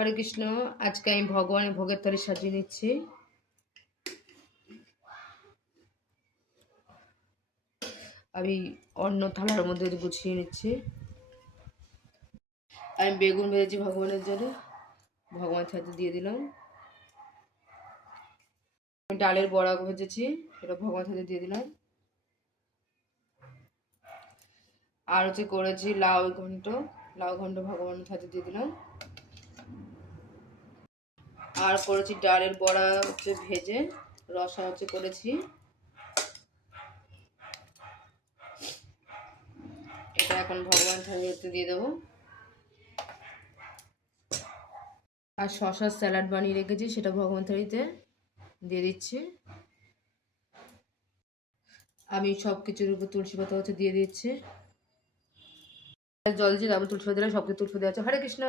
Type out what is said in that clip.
হরে কৃষ্ণ। আজকে আমি ভগবানের ভোগের থালি সাজিয়ে নিচ্ছি। আমি অন্য থালার মধ্যে গুছিয়ে নিচ্ছি। আমি বেগুন ভেজেছি ভগবানের জন্য, ভগবানের সাথে দিয়ে দিলাম। আমি ডালের বড়া ভেজেছি, এটা ভগবানের সাথে দিয়ে দিলাম। আর করেছি লাউ ঘন্ট ভগবানের সাথে দিয়ে দিলাম। আর করেছি ডালের বড়া ভেজে রসা করেছি। এটা এখন ভগবান থালিতে দিয়ে দেবো। আর শশার স্যালাড বানিয়ে রেখেছি, সেটা ভগবান থালিতে দিয়ে দিচ্ছি। আমি সব কিছুর উপর তুলসী পাতা দিয়ে দিচ্ছি। জল দিয়ে তারপর তুলসী পাতা দিলে সব কিছু তুলসী দেওয়া আছে। হরে কৃষ্ণ।